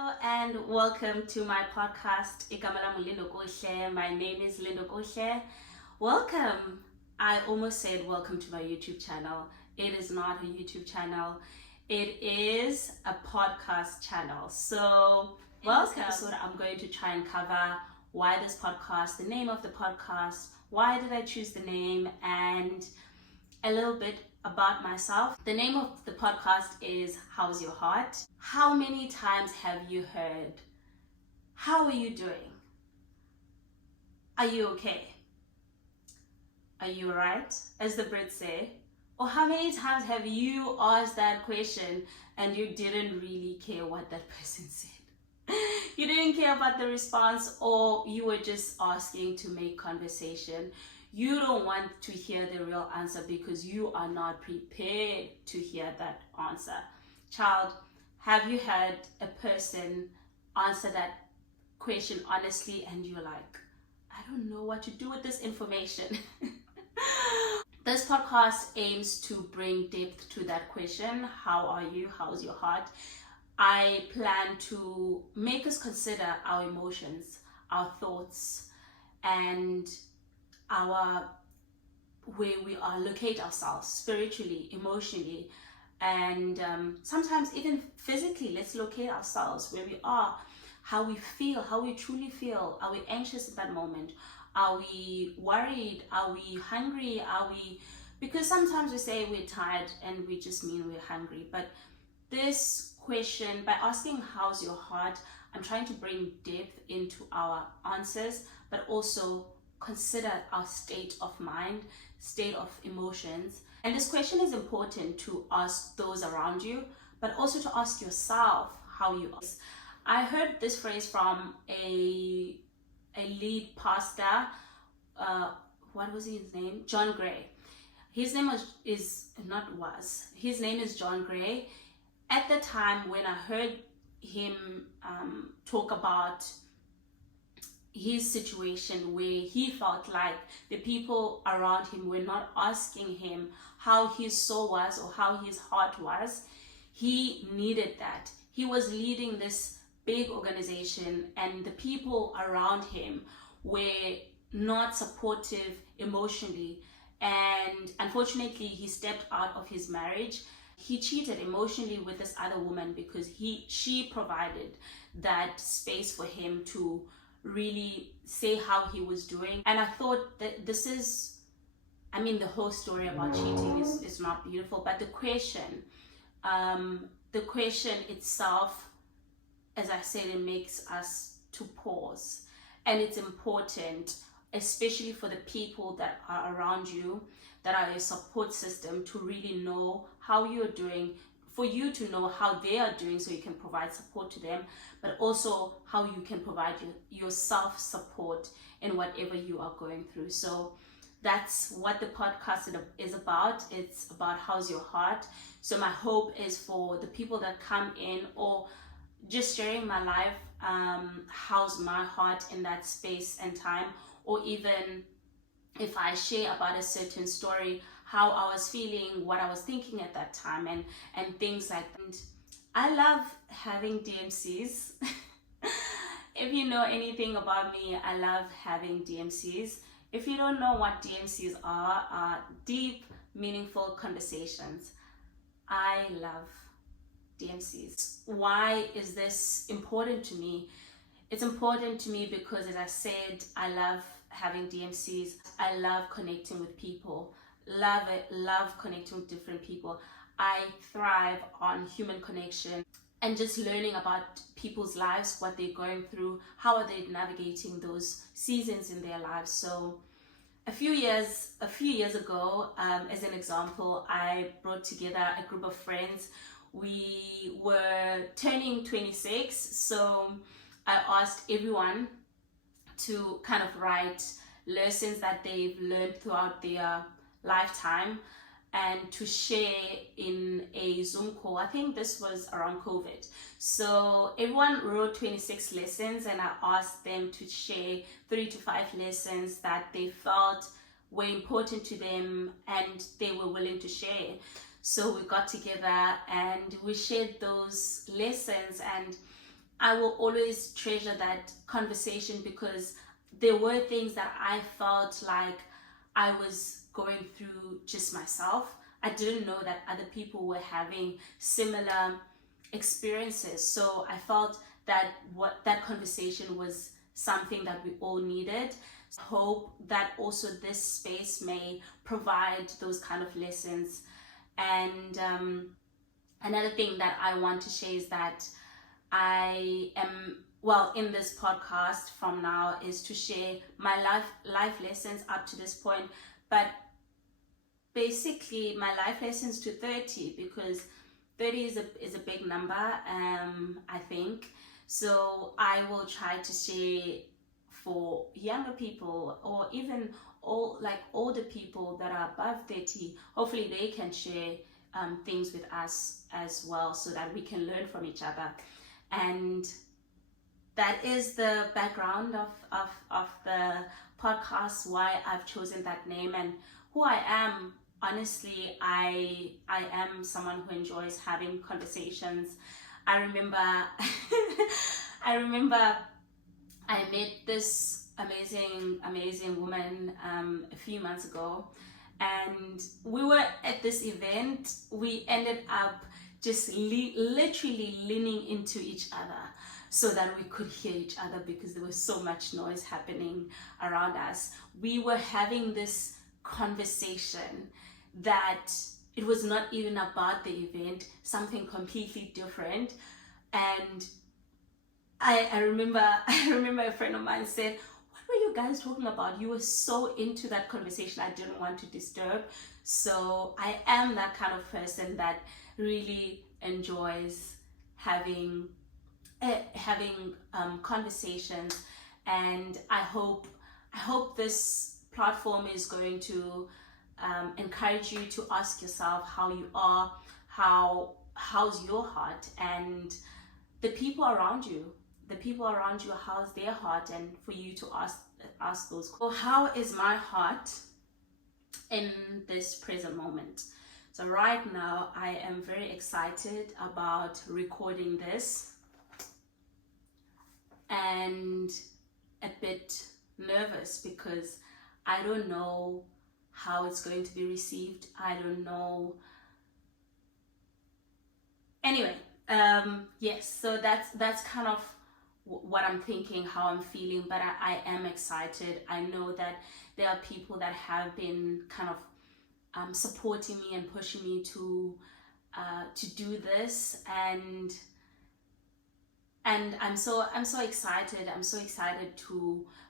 Hello and welcome to my podcast, Igama lami Lindo Kohle. My name is Lindo Kohle. Welcome. I almost said welcome to my YouTube channel. It is not a YouTube channel. It is a podcast channel. So welcome. So I'm going to try and cover why this podcast, the name of the podcast, why did I choose the name, and a little bit about myself. The name of the podcast is How's Your Heart? How many times have you heard, how are you doing? Are you okay? Are you alright? As the Brits say. Or how many times have you asked that question and you didn't really care what that person said? You didn't care about the response, or you were just asking to make conversation. You don't want to hear the real answer because you are not prepared to hear that answer. Child, have you had a person answer that question honestly and you're like, I don't know what to do with this information? This podcast aims to bring depth to that question. How are you? How's your heart? I plan to make us consider our emotions, our thoughts, and where we are locate ourselves spiritually, emotionally, and sometimes even physically. Let's locate ourselves where we are, how we feel, how we truly feel. Are we anxious at that moment? Are we worried? Are we hungry? Because sometimes we say we're tired and we just mean we're hungry. But this question, by asking how's your heart, I'm trying to bring depth into our answers, but also consider our state of mind, state of emotions. And this question is important to ask those around you, but also to ask yourself how you are. I heard this phrase from a lead pastor, what was his name? John Gray. His name his name is John Gray. At the time when I heard him talk about his situation where he felt like the people around him were not asking him how his soul was or how his heart was, he needed that. He was leading this big organization and the people around him were not supportive emotionally, and unfortunately he stepped out of his marriage. He cheated emotionally with this other woman because she provided that space for him to really say how he was doing. And I thought that this is, the whole story about cheating is not beautiful, but the question itself, as I said, it makes us to pause. And it's important, especially for the people that are around you, that are a support system, to really know how you're doing, for you to know how they are doing so you can provide support to them, but also how you can provide yourself support in whatever you are going through. So that's what the podcast is about. It's about how's your heart. So my hope is for the people that come in, or just sharing my life, how's my heart in that space and time, or even if I share about a certain story, how I was feeling, what I was thinking at that time, and things like that. And I love having DMCs. If you know anything about me, I love having DMCs. If you don't know what DMCs are deep, meaningful conversations. I love DMCs. Why is this important to me? It's important to me because, as I said, I love having DMCs. I love connecting with people. Love it. Love connecting with different people. I thrive on human connection and just learning about people's lives, what they're going through, how are they navigating those seasons in their lives. So a few years ago, as an example, I brought together a group of friends. We were turning 26, so I asked everyone to kind of write lessons that they've learned throughout their lifetime and to share in a Zoom call. I think this was around COVID. So everyone wrote 26 lessons and I asked them to share 3 to 5 lessons that they felt were important to them and they were willing to share. So we got together and we shared those lessons, and I will always treasure that conversation, because there were things that I felt like I was going through just myself. I didn't know that other people were having similar experiences. So I felt that what that conversation was something that we all needed. I hope that also this space may provide those kind of lessons. And another thing that I want to share is that I am, well, in this podcast from now is to share my life lessons up to this point, but basically my life lessons to 30, because 30 is a big number, I think. So I will try to share for younger people, or even older people that are above 30. Hopefully they can share things with us as well, so that we can learn from each other. And that is the background of the podcast, why I've chosen that name, and who I am. Honestly, I am someone who enjoys having conversations. I remember I met this amazing woman a few months ago, and we were at this event. We ended up just literally leaning into each other so that we could hear each other, because there was so much noise happening around us. We were having this conversation that it was not even about the event, something completely different. And I remember a friend of mine said, "What were you guys talking about? You were so into that conversation, I didn't want to disturb." So I am that kind of person that really enjoys having conversations, and I hope this platform is going to encourage you to ask yourself how you are, how's your heart, and the people around you, how's their heart, and for you to ask those. So how is my heart in this present moment? So right now I am very excited about recording this, and a bit nervous, because I don't know how it's going to be received. I don't know. Anyway, yes, so that's kind of what I'm thinking, how I'm feeling, but I am excited. I know that there are people that have been kind of supporting me and pushing me to do this, and I'm so excited. I'm so excited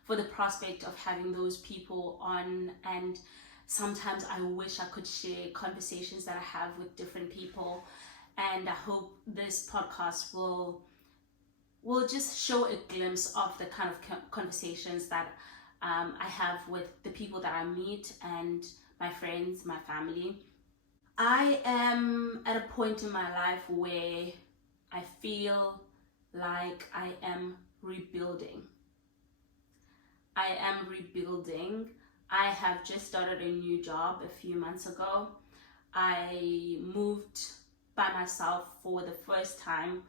for the prospect of having those people on. And sometimes I wish I could share conversations that I have with different people, and I hope this podcast will just show a glimpse of the kind of conversations that I have with the people that I meet, and my friends, my family. I am at a point in my life where I feel like I am rebuilding. I have just started a new job a few months ago. I moved by myself for the first time.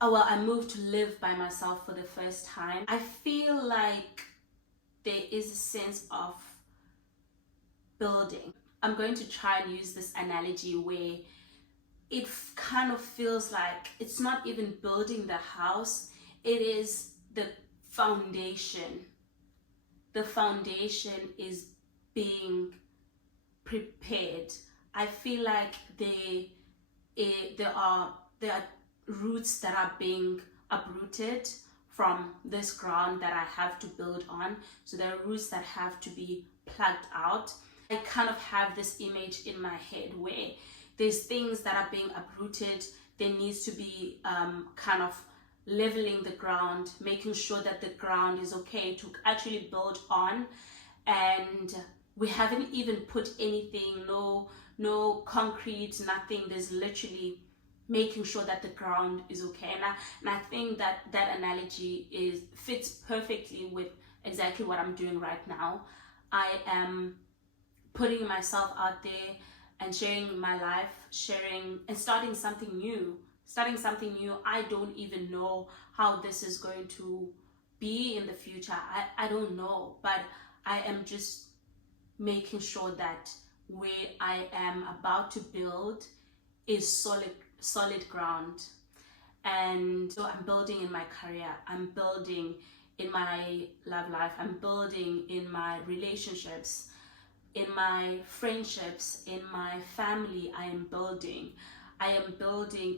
I moved to live by myself for the first time. I feel like there is a sense of building. I'm going to try and use this analogy where it kind of feels like it's not even building the house, it is the foundation. The foundation is being prepared. I feel like there are roots that are being uprooted from this ground that I have to build on. So there are roots that have to be plugged out. I kind of have this image in my head where there's things that are being uprooted. There needs to be kind of leveling the ground, making sure that the ground is okay to actually build on. And we haven't even put anything, no concrete, nothing. There's literally making sure that the ground is okay. And I think that analogy fits perfectly with exactly what I'm doing right now. I am putting myself out there and sharing my life, sharing and starting something new starting something new. I don't even know how this is going to be in the future. I don't know, but I am just making sure that where I am about to build is solid ground. And so I'm building in my career, I'm building in my love life, I'm building in my relationships, in my friendships, in my family. I am building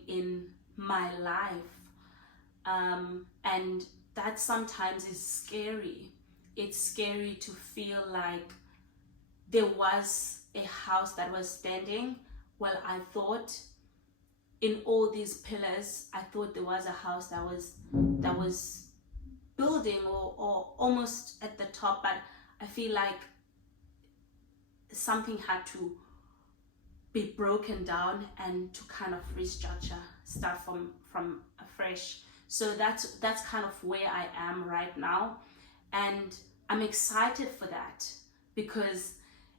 in my life. And that sometimes is scary. It's scary to feel like there was a house that was standing. Well, I thought in all these pillars, I thought there was a house that was building, or almost at the top, but I feel like something had to be broken down and to kind of restructure, start from afresh. So that's kind of where I am right now, and I'm excited for that, because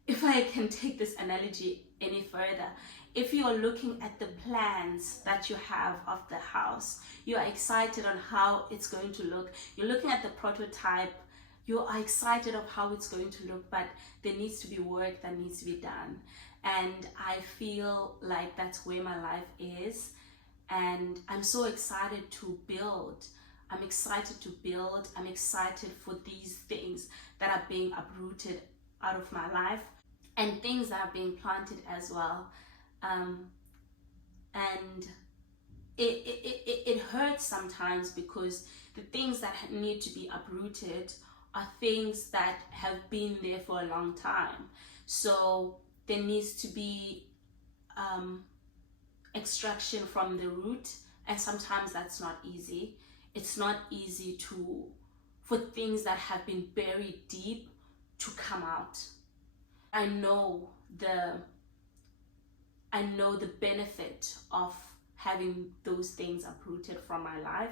if I can take this analogy any further, if you are looking at the plans that you have of the house, you are excited on how it's going to look. You're looking at the prototype, you are excited of how it's going to look, but there needs to be work that needs to be done. And I feel like that's where my life is. And I'm so excited to build. I'm excited to build. I'm excited for these things that are being uprooted out of my life, and things that are being planted as well. And it hurts sometimes, because the things that need to be uprooted are things that have been there for a long time. So there needs to be extraction from the root, and sometimes that's not easy. It's not easy for things that have been buried deep to come out. I know the benefit of having those things uprooted from my life.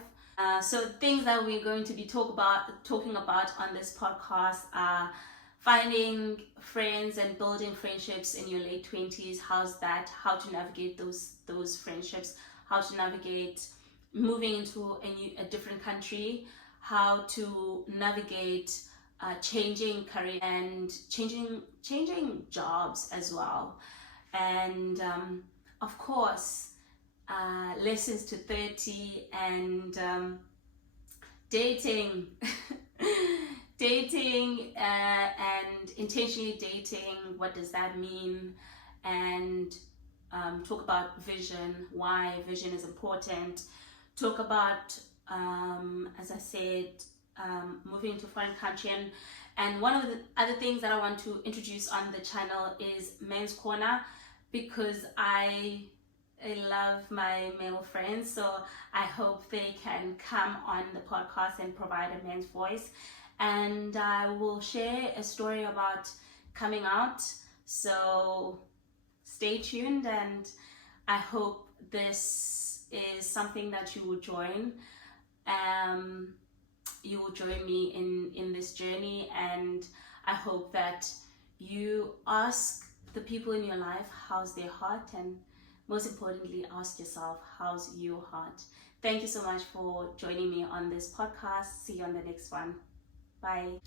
So things that we're going to be talking about on this podcast are finding friends and building friendships in your late 20s. How's that? How to navigate those friendships, how to navigate moving into a different country, how to navigate changing career and changing jobs as well. And of course, lessons to 30, and dating and intentionally dating. What does that mean? And talk about vision, why vision is important. Talk about, as I said, moving to a foreign country. And one of the other things that I want to introduce on the channel is Men's Corner, because I love my male friends, so I hope they can come on the podcast and provide a man's voice. And I will share a story about coming out, so stay tuned, and I hope this is something that you will join. You will join me in this journey, and I hope that you ask the people in your life how's their heart, and most importantly, ask yourself how's your heart. Thank you so much for joining me on this podcast. See you on the next one. Bye.